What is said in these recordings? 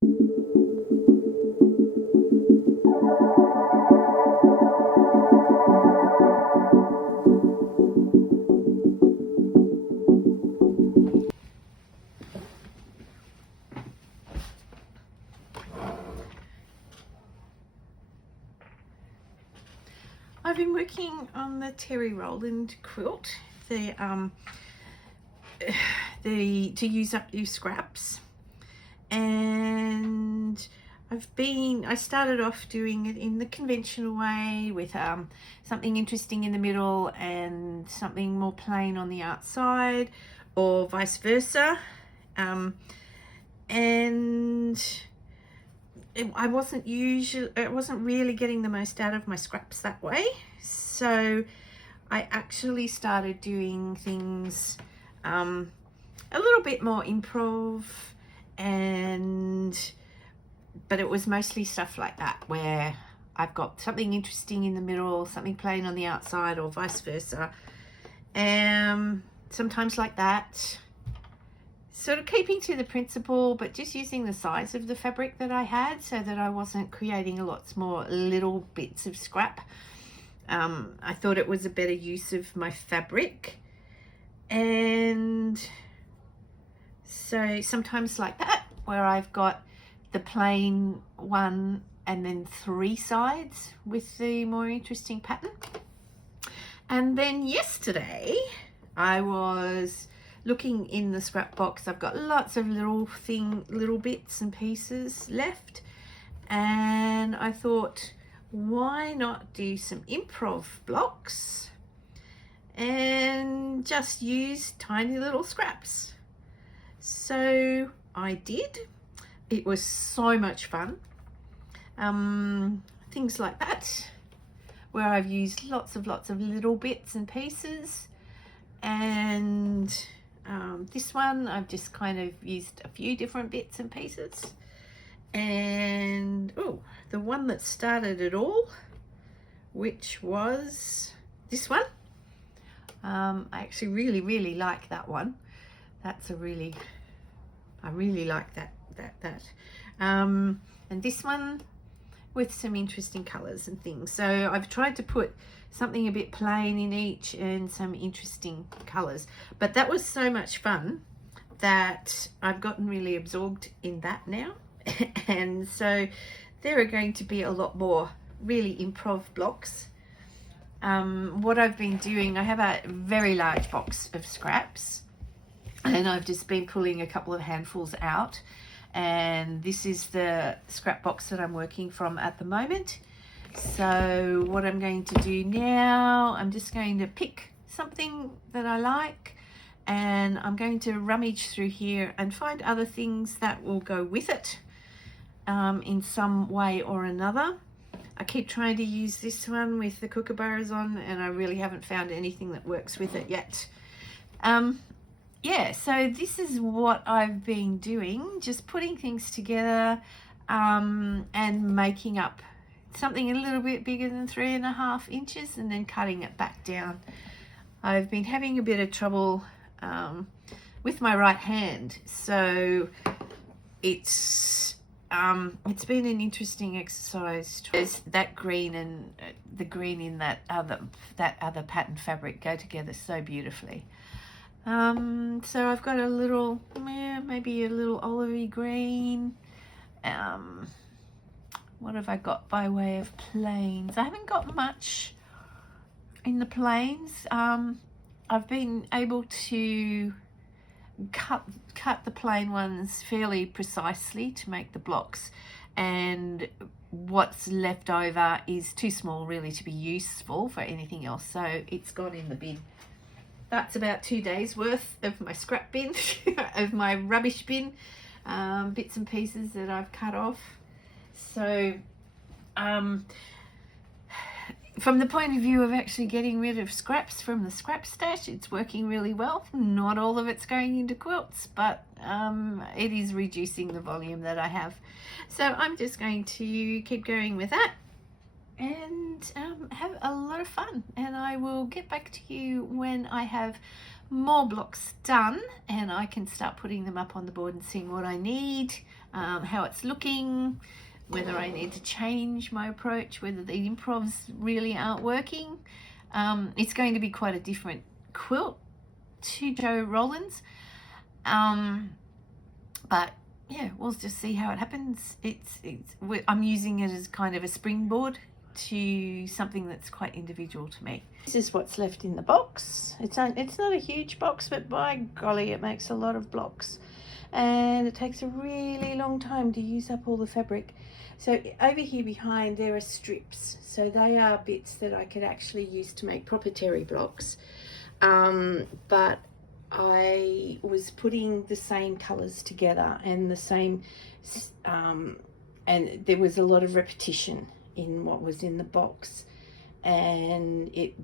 I've been working on the Terry Rowland quilt, to use up your scraps, and I started off doing it in the conventional way with something interesting in the middle and something more plain on the outside, or vice versa, and I wasn't really getting the most out of my scraps that way, so I actually started doing things a little bit more improv, but it was mostly stuff like that where I've got something interesting in the middle, something plain on the outside, or vice versa. Sometimes like that, sort of keeping to the principle, but just using the size of the fabric that I had so that I wasn't creating lots more little bits of scrap. I thought it was a better use of my fabric, and so sometimes like that, where I've got the plain one and then 3 sides with the more interesting pattern. And then yesterday I was looking in the scrap box. I've got lots of little bits and pieces left, and I thought, why not do some improv blocks and just use tiny little scraps? So I did. It was so much fun. Things like that, where I've used lots of little bits and pieces, and this one I've just kind of used a few different bits and pieces. And the one that started it all, which was this one, I actually really like that one. I really like that. And this one with some interesting colors and things. So I've tried to put something a bit plain in each and some interesting colors, but that was so much fun that I've gotten really absorbed in that now. And so there are going to be a lot more really improv blocks. What I've been doing, I have a very large box of scraps, and I've just been pulling a couple of handfuls out, and this is the scrap box that I'm working from at the moment. So what I'm going to do now, I'm just going to pick something that I like, and I'm going to rummage through here and find other things that will go with it in some way or another. I keep trying to use this one with the kookaburras on, and I really haven't found anything that works with it yet. Yeah, so this is what I've been doing, just putting things together and making up something a little bit bigger than 3.5 inches, and then cutting it back down. I've been having a bit of trouble with my right hand, so it's been an interesting exercise. That green and the green in that other pattern fabric go together so beautifully. So I've got a little, maybe a little olivey green. What have I got by way of plains? I haven't got much in the plains. I've been able to cut the plain ones fairly precisely to make the blocks, and what's left over is too small really to be useful for anything else, so it's gone in the bin. That's about 2 days worth of my scrap bin, of my rubbish bin, bits and pieces that I've cut off. So from the point of view of actually getting rid of scraps from the scrap stash, it's working really well. Not all of it's going into quilts, but it is reducing the volume that I have. So I'm just going to keep going with that and have a lot of fun, and I will get back to you when I have more blocks done, and I can start putting them up on the board and seeing what I need, how it's looking, whether I need to change my approach, whether the improvs really aren't working. It's going to be quite a different quilt to Joe Rollins, but yeah, we'll just see how it happens. I'm using it as kind of a springboard to something that's quite individual to me. This is what's left in the box. It's not a huge box, but by golly, it makes a lot of blocks, and it takes a really long time to use up all the fabric. So over here behind there are strips, so they are bits that I could actually use to make proper terry blocks, but I was putting the same colors together and the same and there was a lot of repetition in what was in the box, and it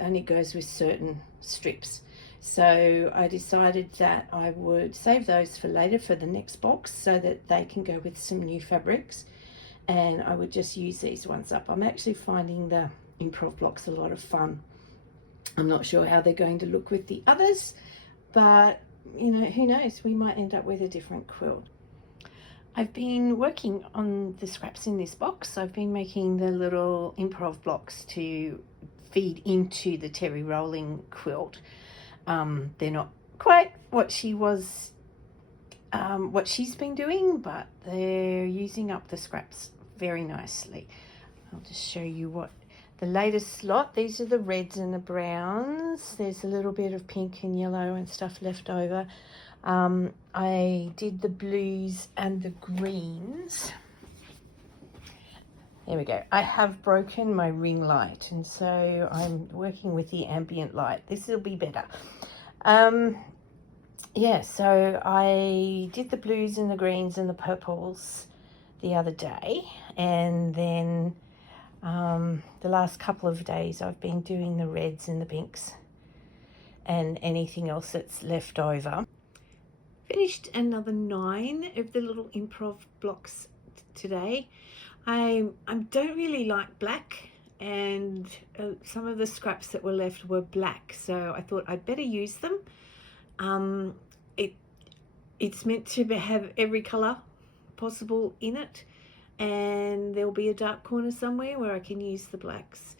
only goes with certain strips. So I decided that I would save those for later, for the next box, so that they can go with some new fabrics, and I would just use these ones up. I'm actually finding the improv blocks a lot of fun. I'm not sure how they're going to look with the others, but you know, who knows, we might end up with a different quilt. I've been working on the scraps in this box. I've been making the little improv blocks to feed into the terry rolling quilt. They're not quite what she's been doing, but they're using up the scraps very nicely. I'll just show you what the latest lot. These are the reds and the browns. There's a little bit of pink and yellow and stuff left over. I did the blues and the greens. There we go. I have broken my ring light, and so I'm working with the ambient light. This will be better. Yeah, so I did the blues and the greens and the purples the other day, and then the last couple of days I've been doing the reds and the pinks and anything else that's left over. Finished another 9 of the little improv blocks today. I don't really like black, and some of the scraps that were left were black, so I thought I'd better use them. It's meant to have every colour possible in it, and there'll be a dark corner somewhere where I can use the blacks.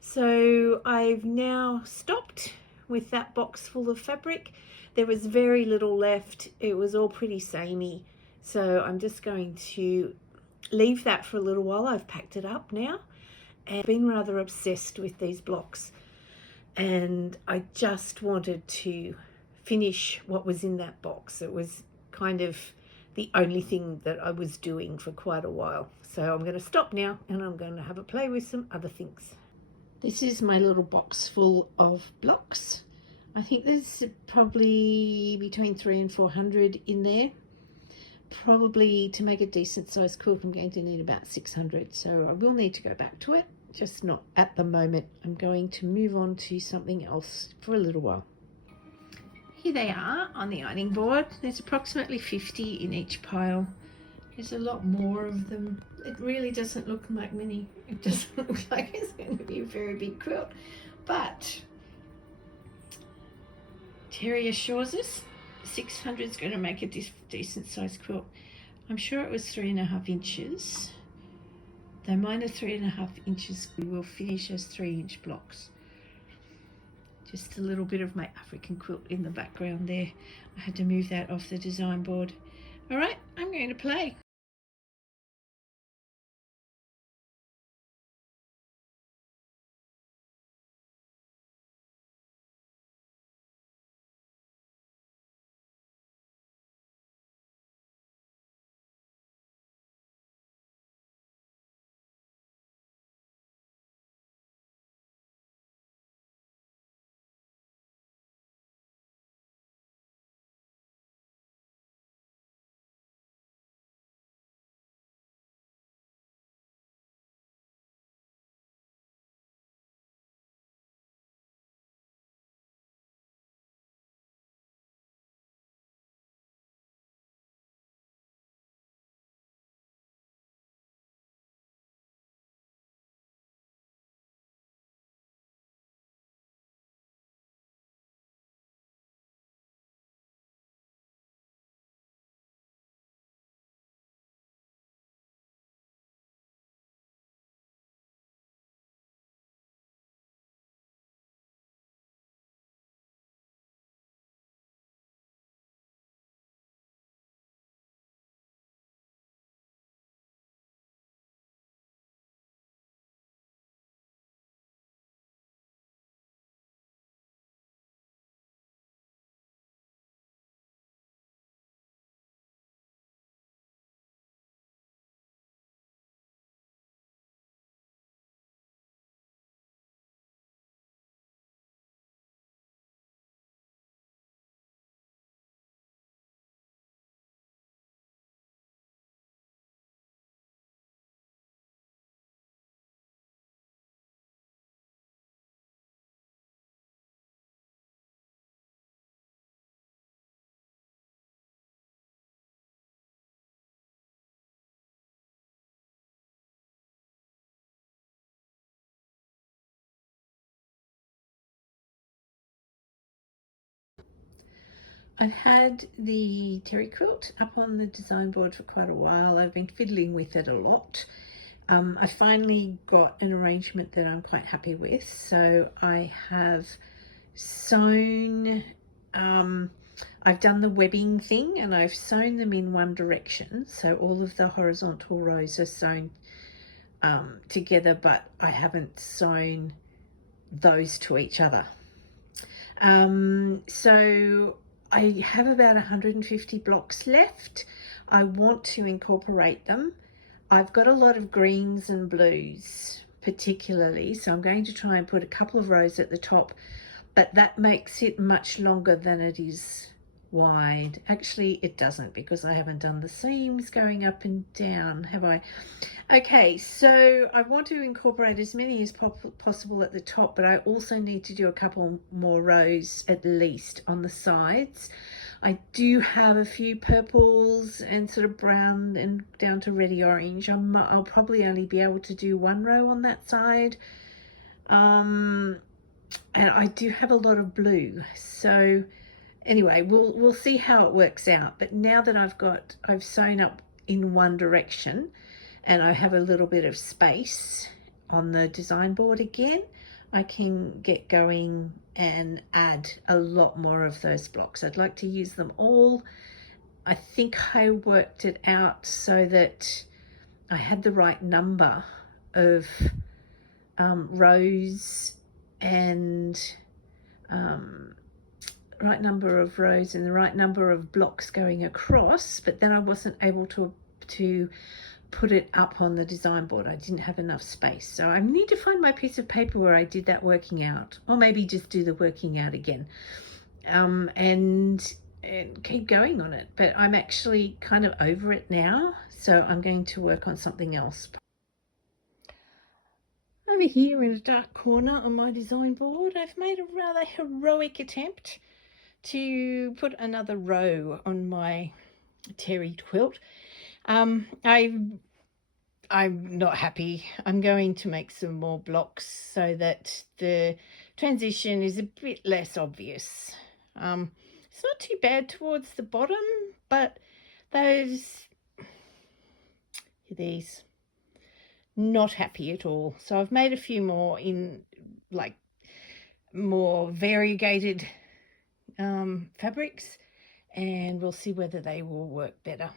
So I've now stopped with that box full of fabric. There was very little left. It was all pretty samey, so I'm just going to leave that for a little while. I've packed it up now and been rather obsessed with these blocks, and I just wanted to finish what was in that box. It was kind of the only thing that I was doing for quite a while. So I'm going to stop now, and I'm going to have a play with some other things. This is my little box full of blocks. I think there's probably between 300 and 400 in there. Probably to make a decent sized quilt I'm going to need about 600, so I will need to go back to it, just not at the moment. I'm going to move on to something else for a little while. Here they are on the ironing board. There's approximately 50 in each pile. There's a lot more of them. It really doesn't look like many. It doesn't look like it's going to be a very big quilt, but Terry assures us 600 is going to make a decent sized quilt. I'm sure it was 3.5 inches. Though mine are 3.5 inches, we will finish as 3-inch blocks. Just a little bit of my African quilt in the background there. I had to move that off the design board. All right, I'm going to play. I've had the terry quilt up on the design board for quite a while. I've been fiddling with it a lot. I finally got an arrangement that I'm quite happy with. So I have sewn, I've done the webbing thing and I've sewn them in one direction. So all of the horizontal rows are sewn together, but I haven't sewn those to each other. So I have about 150 blocks left. I want to incorporate them. I've got a lot of greens and blues particularly, so I'm going to try and put a couple of rows at the top, but that makes it much longer than it is wide. Actually, it doesn't, because I haven't done the seams going up and down, have I? Okay, so I want to incorporate as many as possible at the top, but I also need to do a couple more rows at least on the sides. I do have a few purples and sort of brown and down to reddy orange. I'll probably only be able to do one row on that side. And I do have a lot of blue, so anyway, we'll see how it works out. But now that I've sewn up in one direction and I have a little bit of space on the design board again, I can get going and add a lot more of those blocks. I'd like to use them all. I think I worked it out so that I had the right number of rows and right number of rows and the right number of blocks going across, but then I wasn't able to put it up on the design board. I didn't have enough space, so I need to find my piece of paper where I did that working out, or maybe just do the working out again, and keep going on it. But I'm actually kind of over it now, so I'm going to work on something else. Over here in a dark corner on my design board, I've made a rather heroic attempt to put another row on my terry quilt. I'm not happy. I'm going to make some more blocks so that the transition is a bit less obvious. It's not too bad towards the bottom, but these, not happy at all. So I've made a few more in like more variegated fabrics, and we'll see whether they will work better.